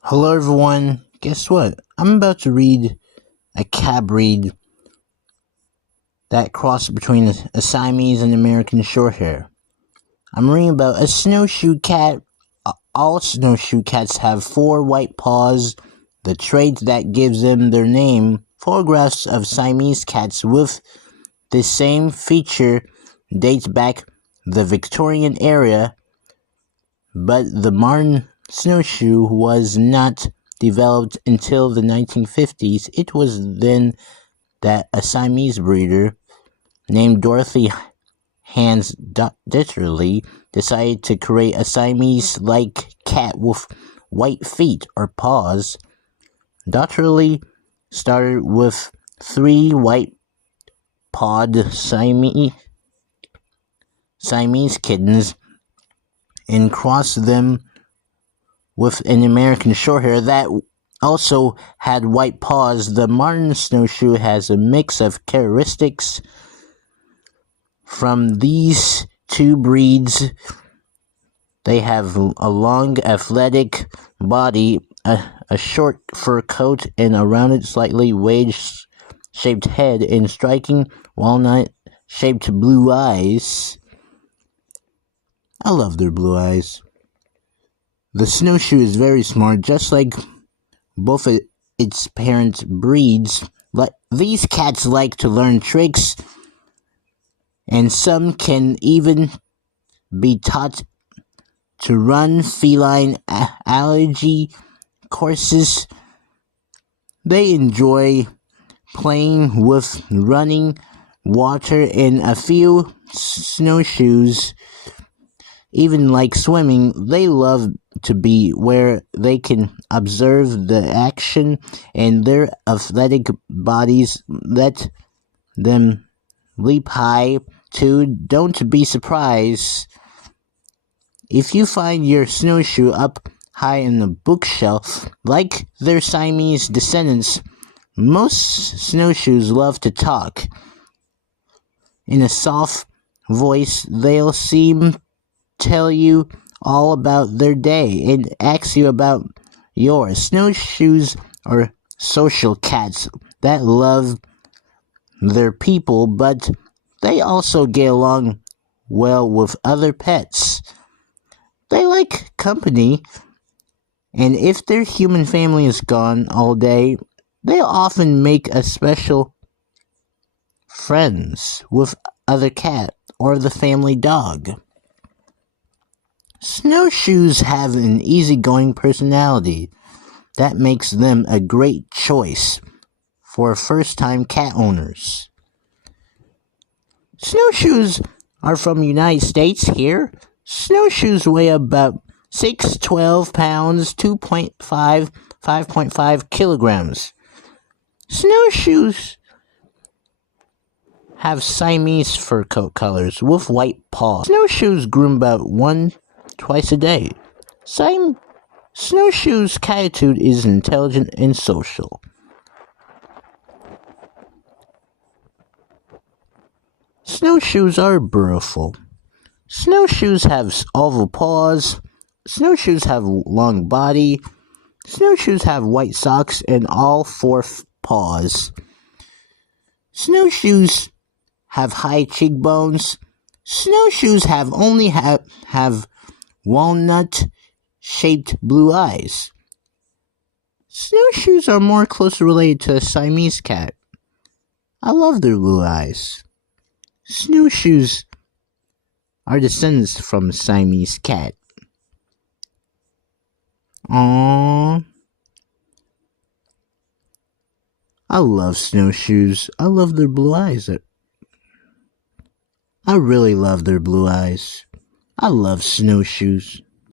Hello everyone, guess what? I'm about to read a cat breed that crossed between a Siamese and American Shorthair. I'm reading about a snowshoe cat. All snowshoe cats have four white paws, the trait that gives them their name. Photographs of Siamese cats with this same feature dates back the Victorian era, but the modern snowshoe was not developed until the 1950s. It was then that a Siamese breeder named Dorothy Hans Ditterly decided to create a Siamese-like cat with white feet or paws. Ditterly started with three white-pawed Siamese kittens and crossed them with an American Shorthair that also had white paws. The modern snowshoe has a mix of characteristics from these two breeds. They have a long, athletic body, a short fur coat, and a rounded, slightly wedge-shaped head, and striking walnut-shaped blue eyes. I love their blue eyes. The snowshoe is very smart, just like both its parent breeds. These cats like to learn tricks, and some can even be taught to run feline allergy courses. They enjoy playing with running water, and a few snowshoes even like swimming. They love to be where they can observe the action, and their athletic bodies let them leap high too. Don't be surprised if you find your snowshoe up high in the bookshelf. Like their Siamese descendants, most snowshoes love to talk. In a soft voice, they'll tell you all about their day and ask you about yours. Snowshoes are social cats that love their people, but they also get along well with other pets. They like company, and if their human family is gone all day, they often make a special friends with other cat or the family dog. Snowshoes have an easygoing personality that makes them a great choice for first-time cat owners. Snowshoes are from the United States here. Snowshoes weigh about 6-12 pounds, 5.5 kilograms. Snowshoes have Siamese fur coat colors with white paws. Snowshoes groom about twice a day. Snowshoes' attitude is intelligent and social. Snowshoes are beautiful. Snowshoes have oval paws. Snowshoes have long body. Snowshoes have white socks and all four paws. Snowshoes have high cheekbones. Snowshoes only have walnut-shaped blue eyes. Snowshoes are more closely related to a Siamese cat. I love their blue eyes. Snowshoes are descendants from Siamese cat. Aww. I love snowshoes. I love their blue eyes. I really love their blue eyes. I love snowshoes.